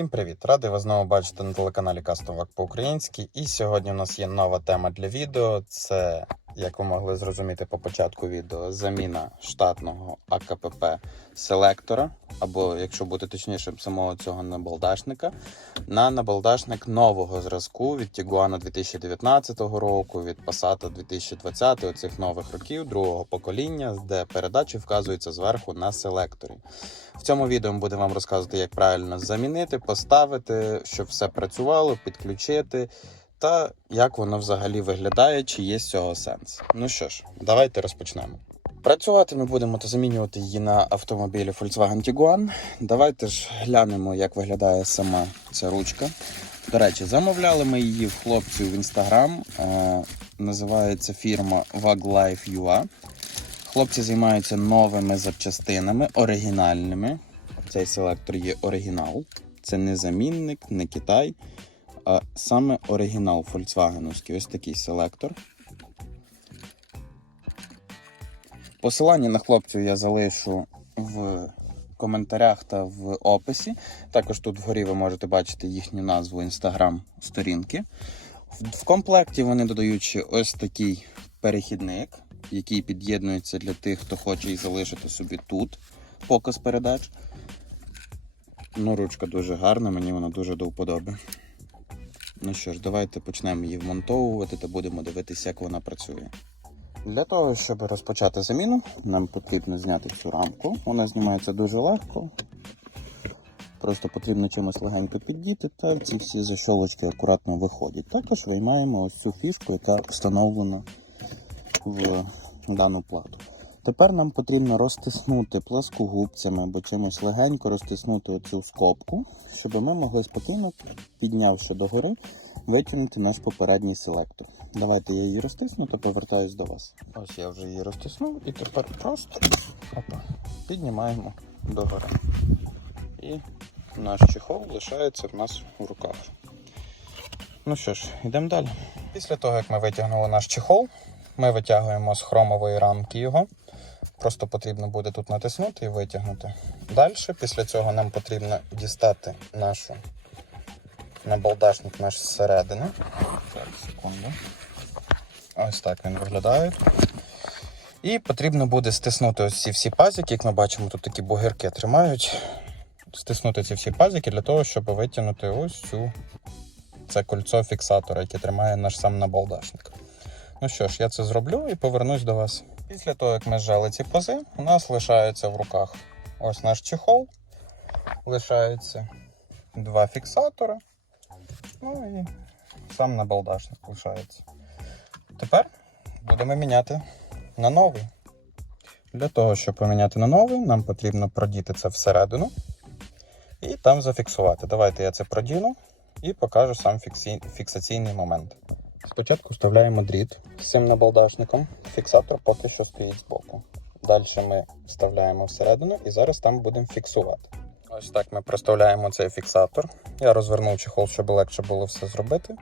Всім привіт! Радий вас знову бачити на телеканалі Кастомвак по-українськи. І сьогодні у нас є нова тема для відео. Це, як ви могли зрозуміти по початку відео, заміна штатного АКПП селектора, або, якщо бути точнішим, самого цього набалдашника, на набалдашник нового зразку від Tiguan 2019 року, від Passat 2020, оцих нових років, другого покоління, де передачі вказуються зверху на селекторі. В цьому відео ми будемо вам розказувати, як правильно замінити, поставити, щоб все працювало, підключити, та як воно взагалі виглядає, чи є з цього сенс. Ну що ж, давайте розпочнемо. Працювати ми будемо та замінювати її на автомобілі Volkswagen Tiguan. Давайте ж глянемо, як виглядає сама ця ручка. До речі, замовляли ми її в хлопців в інстаграм. Е, називається фірма WagLife.ua. Хлопці займаються новими запчастинами, оригінальними. Цей селектор є оригінал. Це не замінник, не Китай, а саме оригінал Volkswagen. Ось такий селектор. Посилання на хлопців я залишу в коментарях та в описі. Також тут вгорі ви можете бачити їхню назву інстаграм сторінки. В- комплекті вони додають ще ось такий перехідник, який під'єднується для тих, хто хоче її залишити собі тут. Показ передач. Ну, ручка дуже гарна, мені вона дуже до вподоби. Ну що ж, давайте почнемо її вмонтовувати та будемо дивитися, як вона працює. Для того, щоб розпочати заміну, нам потрібно зняти цю рамку. Вона знімається дуже легко. Просто потрібно чимось легенько піддіти, та ці всі защолочки акуратно виходять. Також виймаємо ось цю фішку, яка встановлена в дану плату. Тепер нам потрібно розтиснути пласкогубцями або чимось легенько розтиснути оцю скобку, щоб ми могли спокійно, піднявши догори, витягнути наш попередній селектор. Давайте я її розтисну та повертаюсь до вас. Ось я вже її розтиснув і тепер просто опа, піднімаємо догори. І наш чехол лишається в нас в руках. Ну що ж, йдемо далі. Після того, як ми витягнули наш чехол, ми витягуємо з хромової рамки його. Просто потрібно буде тут натиснути і витягнути. Далі, після цього нам потрібно дістати нашу набалдашник наш зсередини. Так, секунду. Ось так він виглядає. І потрібно буде стиснути ось ці всі пазики, як ми бачимо, тут такі бугирки тримають. Стиснути ці всі пазики для того, щоб витягнути ось цю це кольцо фіксатора, яке тримає наш сам набалдашник. Ну що ж, я це зроблю і повернусь до вас. Після того, як ми зжали ці пази, у нас лишається в руках ось наш чехол, лишається два фіксатора. Ну і сам набалдашник лишається. Тепер будемо міняти на новий. Для того, щоб поміняти на новий, нам потрібно продіти це всередину і там зафіксувати. Давайте я це продіну і покажу сам фіксаційний момент. Спочатку вставляємо дріт з цим набалдашником. Фіксатор поки що стоїть збоку. Далі ми вставляємо всередину і зараз там будемо фіксувати. Ось так ми проставляємо цей фіксатор. Я розвернув чехол, щоб легше було все зробити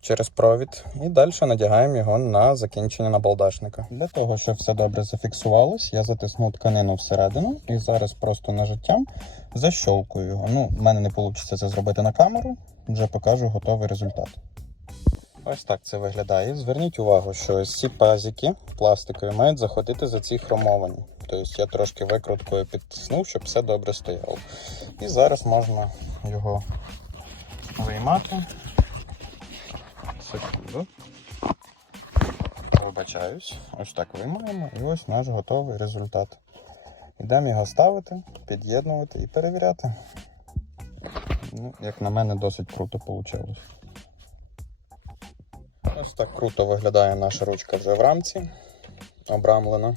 через провід. І далі надягаємо його на закінчення набалдашника. Для того, щоб все добре зафіксувалось, я затисну тканину всередину і зараз просто нажиттям защолкую його. Ну, в мене не вийде це зробити на камеру, вже покажу готовий результат. Ось так це виглядає. Zверніть увагу, що ці пазики пластикові мають заходити за ці хромовані. Тобто я трошки викруткою підтиснув, щоб все добре стояло. І зараз можна його виймати. Секунду. Вибачаюсь. Ось так виймаємо і ось наш готовий результат. Йдемо його ставити, під'єднувати і перевіряти. Ну, як на мене, досить круто вийшло. Ось так круто виглядає наша ручка вже в рамці, обрамлена.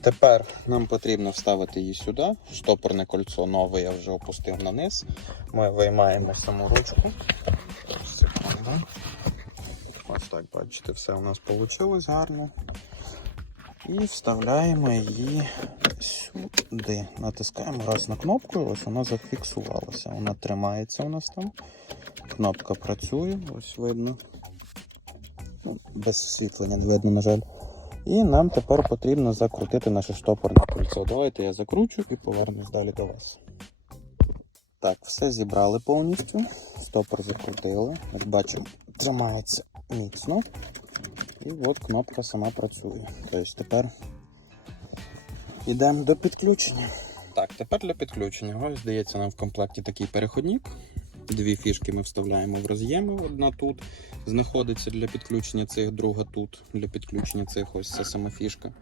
Тепер нам потрібно вставити її сюди. Штопорне кольцо нове я вже опустив на низ. Ми виймаємо саму ручку. Секунду. Ось так, бачите, все у нас вийшло гарно. І вставляємо її сюди. Натискаємо раз на кнопку, і ось вона зафіксувалася. Вона тримається у нас там. Кнопка працює, ось видно. Ну, Без світла не видно, на жаль. І нам тепер потрібно закрутити наше штопорне кольцо. Давайте я закручу і повернусь далі до вас. Так, все зібрали повністю. Стопор закрутили. Як бачимо, тримається міцно. І от кнопка сама працює. Тобто тепер йдемо до підключення. Так, тепер для підключення. Ось здається нам в комплекті такий переходник. Дві фішки ми вставляємо в роз'єми. Одна тут знаходиться для підключення цих, друга тут для підключення цих. Ось це сама фішка.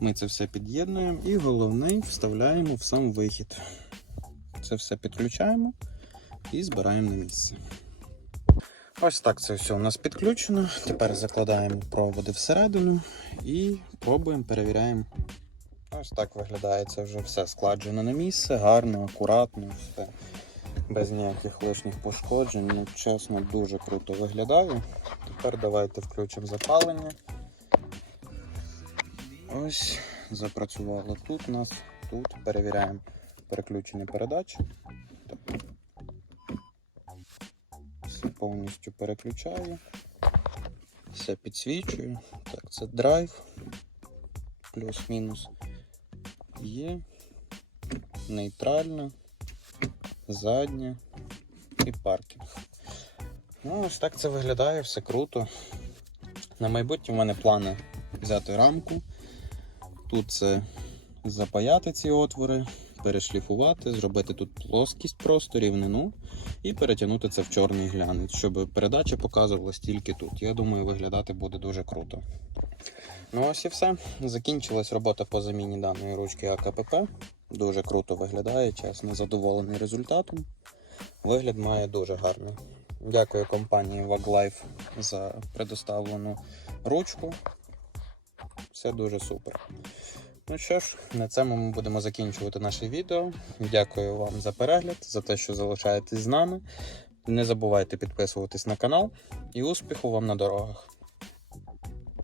Ми це все під'єднуємо і головний вставляємо в сам вихід. Це все підключаємо і збираємо на місце. Ось так це все у нас підключено. Тепер закладаємо проводи всередину і пробуємо, перевіряємо. Ось так виглядає це вже все складжено на місце, гарно, акуратно, все без ніяких лишніх пошкоджень. Ну, чесно, дуже круто виглядає. Тепер давайте включимо запалення. Ось, запрацювало тут у нас. Тут перевіряємо переключення передач. Все повністю переключаю. Все підсвічую. Так, це драйв. Плюс-мінус. Є. Нейтральна. Задня і паркінг. Ну, ось так це виглядає, все круто. На майбутнє в мене плани взяти рамку. Тут це запаяти ці отвори, перешліфувати, зробити тут плоскість просто, рівнину і перетягнути це в чорний глянець, щоб передача показувалась тільки тут. Я думаю, виглядати буде дуже круто. Ну ось і все. Закінчилась робота по заміні даної ручки АКПП. Дуже круто виглядає, чесно, задоволений результатом. Вигляд має дуже гарний. Дякую компанії WagLife за предоставлену ручку. Все дуже супер. Ну що ж, на цьому ми будемо закінчувати наше відео. Дякую вам за перегляд, за те, що залишаєтесь з нами. Не забувайте підписуватись на канал і успіху вам на дорогах!